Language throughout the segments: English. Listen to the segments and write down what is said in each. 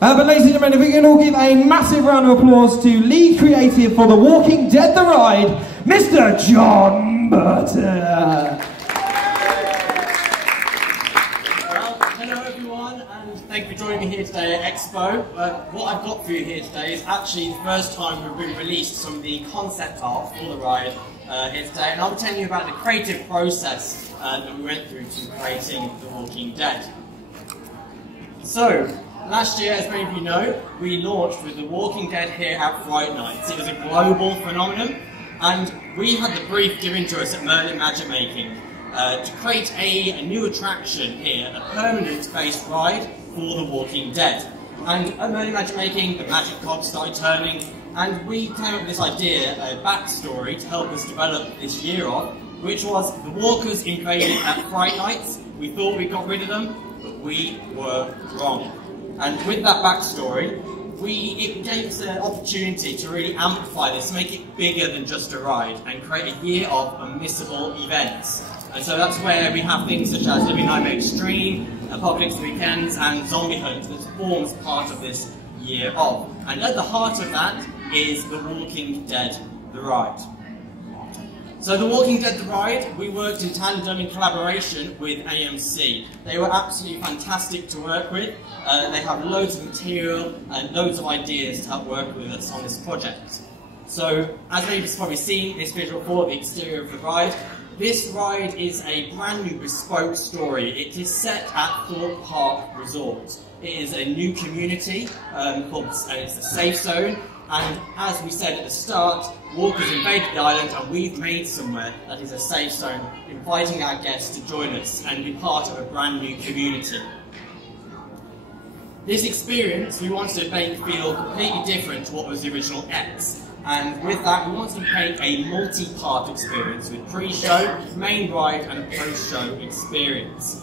But ladies and gentlemen, if we can all give a massive round of applause to lead creative for The Walking Dead The Ride, Mr. John Burton. Well, hello everyone, and thank you for joining me here today at Expo. What I've got for you here today is actually the first time we've released some of the concept art for the ride here today, and I'll be telling you about the creative process that we went through to creating The Walking Dead. So, last year, as many of you know, we launched with The Walking Dead here at Fright Nights. It was a global phenomenon, and we had the brief given to us at Merlin Magic Making to create a new attraction here, a permanent-based ride for The Walking Dead. And at Merlin Magic Making, the magic clock started turning, and we came up with this idea, a backstory, to help us develop this year of, which was the walkers invaded at Fright Nights. We thought we got rid of them, but we were wrong. And with that backstory, it gave us an opportunity to really amplify this, make it bigger than just a ride, and create a year of unmissable events. And so that's where we have things such as Living Nightmare Extreme, Apocalypse Weekends, and Zombie Hunt that forms part of this year of. And at the heart of that is The Walking Dead The Ride. So The Walking Dead The Ride, we worked in tandem in collaboration with AMC. They were absolutely fantastic to work with. They have loads of material and loads of ideas to help work with us on this project. So, as many of you have probably seen this visual for the exterior of the ride, this ride is a brand new bespoke story. It is set at Thorpe Park Resort. It is a new community, and it's a safe zone. And as we said at the start, walkers invaded the island, and we've made somewhere that is a safe zone, inviting our guests to join us and be part of a brand new community. This experience we wanted to make feel completely different to what was the original X. And with that, we wanted to create a multi-part experience with pre-show, main ride, and a post-show experience.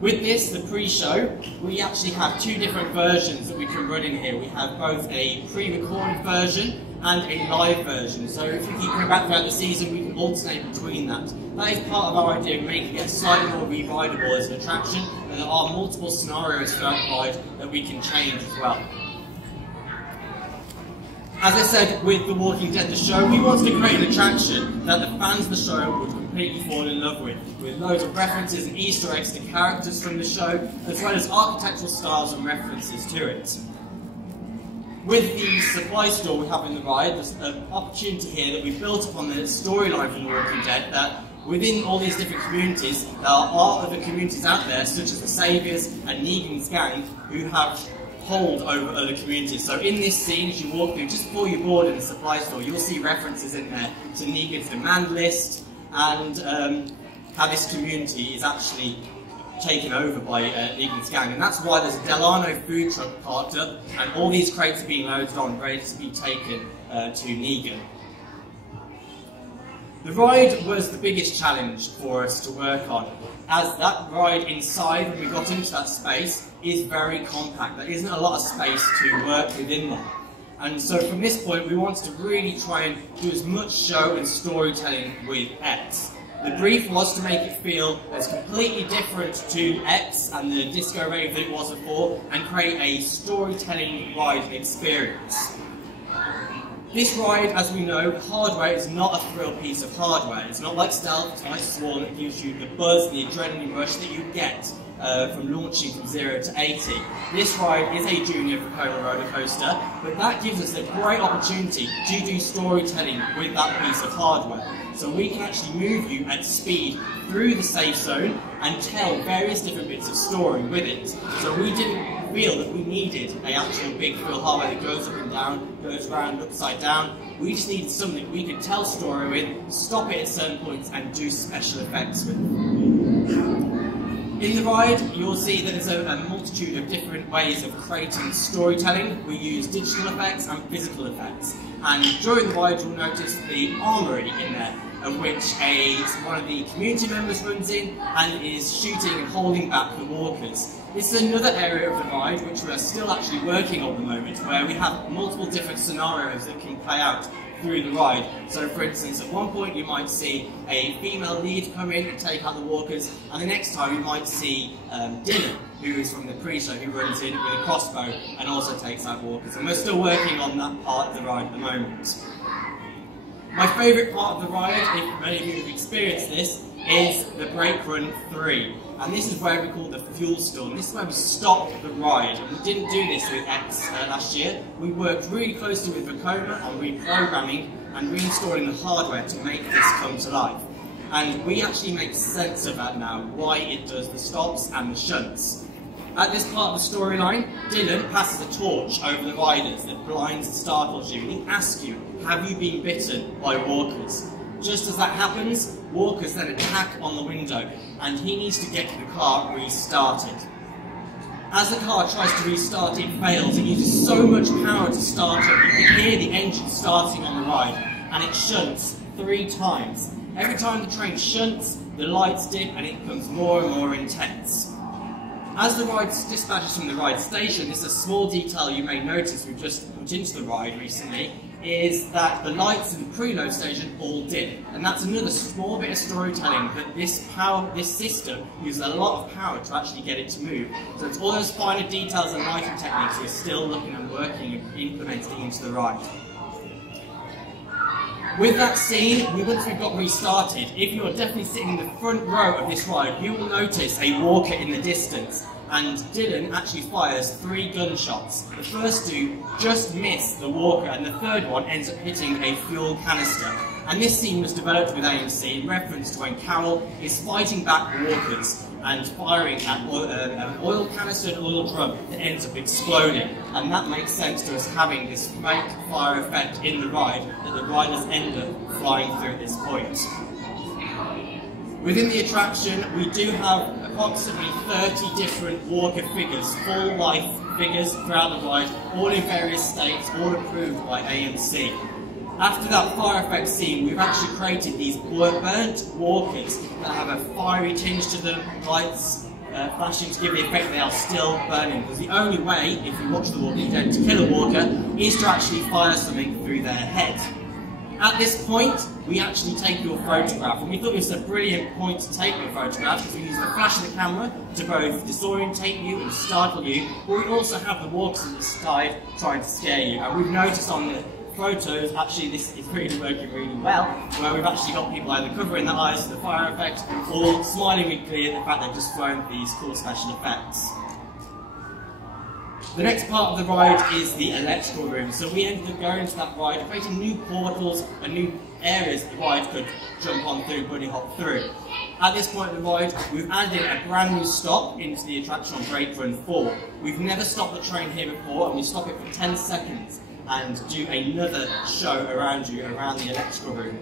With this, the pre-show, we actually have two different versions that we can run in here. We have both a pre-recorded version and a live version. So if we keep going back throughout the season, we can alternate between that. That is part of our idea of making it slightly more re-rideable as an attraction, and there are multiple scenarios throughout the ride that we can change as well. As I said with The Walking Dead The Show, we wanted to create an attraction that the fans of the show would completely fall in love with loads of references and Easter eggs to characters from the show, as well as architectural styles and references to it. With the supply store we have in the ride, there's an opportunity here that we built upon the storyline from The Walking Dead, that within all these different communities, there are other communities out there, such as the Saviours and Negan's gang, who have hold over other communities. So in this scene, as you walk through, just before you board in the supply store, you'll see references in there to Negan's demand list, and how this community is actually taken over by Negan's gang. And that's why there's a Delano food truck parked up, and all these crates are being loaded on, ready to be taken to Negan. The ride was the biggest challenge for us to work on, as that ride inside, when we got into that space, is very compact. There isn't a lot of space to work within there. And so from this point, we wanted to really try and do as much show and storytelling with X. The brief was to make it feel as completely different to X and the disco rave that it was before, and create a storytelling ride experience. This ride, as we know, hardware is not a thrill piece of hardware. It's not like Stealth, it's not like Swarm that gives you the buzz and the adrenaline rush that you get from launching from 0 to 80. This ride is a junior Coca-Cola roller coaster, but that gives us a great opportunity to do storytelling with that piece of hardware. So we can actually move you at speed through the safe zone and tell various different bits of story with it. So we didn't feel that we needed an actual big thrill hardware that goes up and down, goes around upside down. We just needed something we could tell story with, stop it at certain points, and do special effects with. In the ride, you'll see that there's a multitude of different ways of creating storytelling. We use digital effects and physical effects. And during the ride, you'll notice the armoury in there, of which one of the community members runs in and is shooting and holding back the walkers. This is another area of the ride which we are still actually working on at the moment, where we have multiple different scenarios that can play out through the ride. So for instance, at one point you might see a female lead come in and take out the walkers, and the next time you might see Dylan, who is from the pre-show, who runs in with a crossbow and also takes out walkers. And we're still working on that part of the ride at the moment. My favourite part of the ride, if many of you have experienced this, is the Brake Run 3. And this is where we call the fuel storm. This is where we stop the ride. And we didn't do this with X last year. We worked really closely with Vekoma on reprogramming and reinstalling the hardware to make this come to life. And we actually make sense of that now, why it does the stops and the shunts. At this part of the storyline, Dylan passes a torch over the riders that blinds and startles you, and he asks you, have you been bitten by walkers? Just as that happens, walkers then attack on the window, and he needs to get the car restarted. As the car tries to restart, it fails. It uses so much power to start it. You can hear the engine starting on the ride, and it shunts 3 times. Every time the train shunts, the lights dim, and it becomes more and more intense. As the ride dispatches from the ride station, this is a small detail you may notice we've just put into the ride recently, is that the lights in the preload station all dim. And that's another small bit of storytelling that this system uses a lot of power to actually get it to move. So it's all those finer details and lighting techniques we're still looking and working and implementing into the ride. With that scene, once we've got restarted, if you're definitely sitting in the front row of this ride, you will notice a walker in the distance. And Dylan actually fires 3 gunshots. The first 2 just miss the walker, and the third one ends up hitting a fuel canister. And this scene was developed with AMC in reference to when Carol is fighting back walkers and firing at an oil canister and oil drum that ends up exploding. And that makes sense to us having this fake fire effect in the ride that the riders end up flying through at this point. Within the attraction, we do have approximately 30 different walker figures, full life figures throughout the ride, all in various states, all approved by AMC. After that fire effect scene, we've actually created these burnt walkers that have a fiery tinge to them, lights flashing to give the effect they are still burning. Because the only way, if you watch The Walking Dead, to kill a walker is to actually fire something through their head. At this point, we actually take your photograph, and we thought it was a brilliant point to take your photograph because we use the flash of the camera to both disorientate you and startle you, but we also have the walkers at the side trying to scare you. And we've noticed on the photos, actually this is really working really well, where we've actually got people either covering their eyes for the fire effect or smiling weakly at the fact they've just thrown these cool special effects. The next part of the ride is the electrical room. So we ended up going to that ride, creating new portals and new areas the ride could jump on through, bunny hop through. At this point of the ride, we've added a brand new stop into the attraction on Brake Run 4. We've never stopped the train here before, and we stop it for 10 seconds and do another show around you, around the electrical room.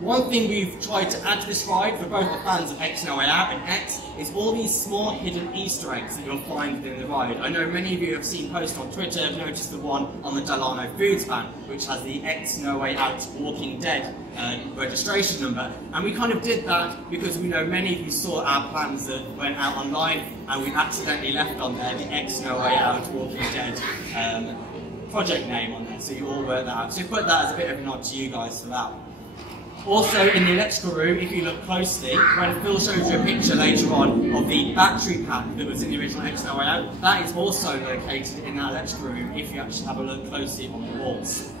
One thing we've tried to add to this ride for both the fans of X No Way Out and X is all these small hidden Easter eggs that you'll find within the ride. I know many of you have seen posts on Twitter, have noticed the one on the Delano Foods van, which has the X No Way Out Walking Dead registration number. And we kind of did that because we know many of you saw our plans that went out online, and we accidentally left on there the X No Way Out Walking Dead project name on there, so you all worked that out. So we put that as a bit of a nod to you guys for that. Also, in the electrical room, if you look closely, when Phil shows you a picture later on of the battery pack that was in the original X No Way Out, that is also located in that electrical room if you actually have a look closely on the walls.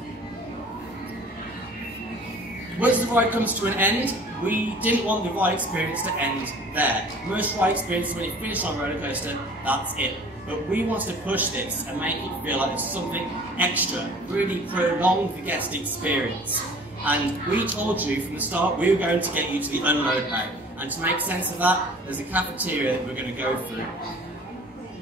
Once the ride comes to an end, we didn't want the ride experience to end there. Most ride experiences, when you finish on a roller coaster, that's it. But we wanted to push this and make it feel like there's something extra, really prolong the guest experience. And we told you from the start we were going to get you to the unload bay. And to make sense of that, there's a cafeteria that we're going to go through.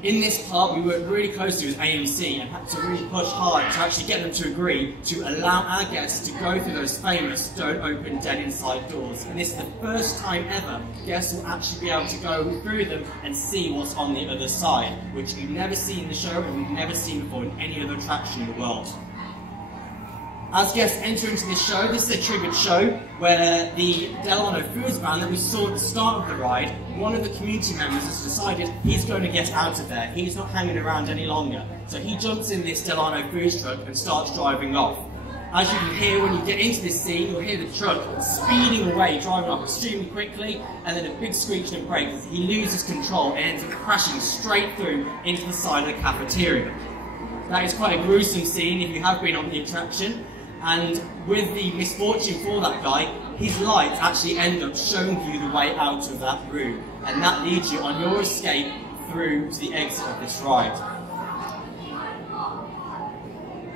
In this part, we worked really closely with AMC and had to really push hard to actually get them to agree to allow our guests to go through those famous don't open dead inside doors. And this is the first time ever guests will actually be able to go through them and see what's on the other side, which we've never seen in the show and we've never seen before in any other attraction in the world. As guests enter into this show, this is a triggered show where the Delano Foods van that we saw at the start of the ride, one of the community members has decided he's going to get out of there. He's not hanging around any longer. So he jumps in this Delano Foods truck and starts driving off. As you can hear when you get into this scene, you'll hear the truck speeding away, driving up extremely quickly, and then a big screeching and brake as he loses control and ends up crashing straight through into the side of the cafeteria. That is quite a gruesome scene if you have been on the attraction, and with the misfortune for that guy, his lights actually end up showing you the way out of that room, and that leads you on your escape through to the exit of this ride.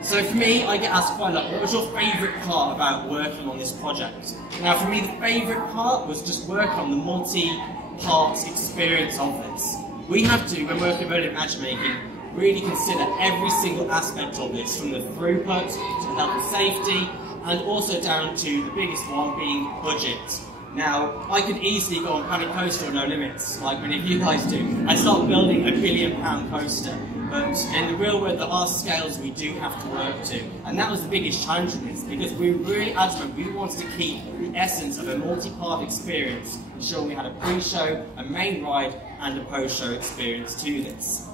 So for me, I get asked quite a lot, what was your favourite part about working on this project? Now for me, the favourite part was just working on the multi-part experience of this. We have to, when working with matchmaking, really consider every single aspect of this, from the throughput to health and safety, and also down to the biggest one being budget. Now, I could easily go on Panic Coaster or No Limits, like many of you guys do, and start building a £1 billion coaster. But in the real world, there are scales we do have to work to. And that was the biggest challenge in this, because we were really adamant we wanted to keep the essence of a multi-part experience, ensuring we had a pre-show, a main ride, and a post-show experience to this.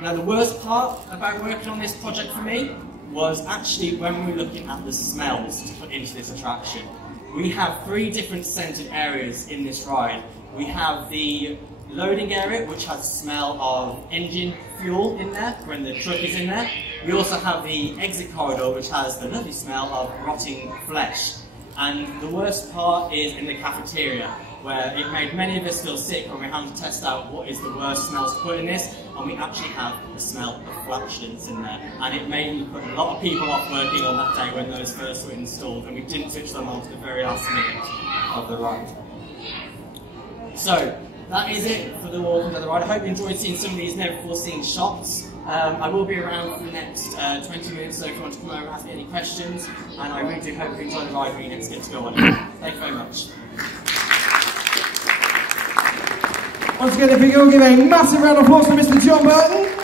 Now, the worst part about working on this project for me was actually when we were looking at the smells to put into this attraction. We have 3 different centred areas in this ride. We have the loading area, which has the smell of engine fuel in there when the truck is in there. We also have the exit corridor, which has the lovely smell of rotting flesh. And the worst part is in the cafeteria, where it made many of us feel sick when we had to test out what is the worst smells to put in this, and we actually have the smell of flatulence in there. And it made me put a lot of people off working on that day when those first were installed, and we didn't switch them on to the very last minute of the ride. So, that is it for the walk under the ride. I hope you enjoyed seeing some of these never before seen shots. I will be around for the next 20 minutes, so if you want to come over and ask me any questions, and I really do hope you enjoy the ride when you next get to go on it. Thank you very much. Once again, if you can all give a massive round of applause for Mr. John Burton.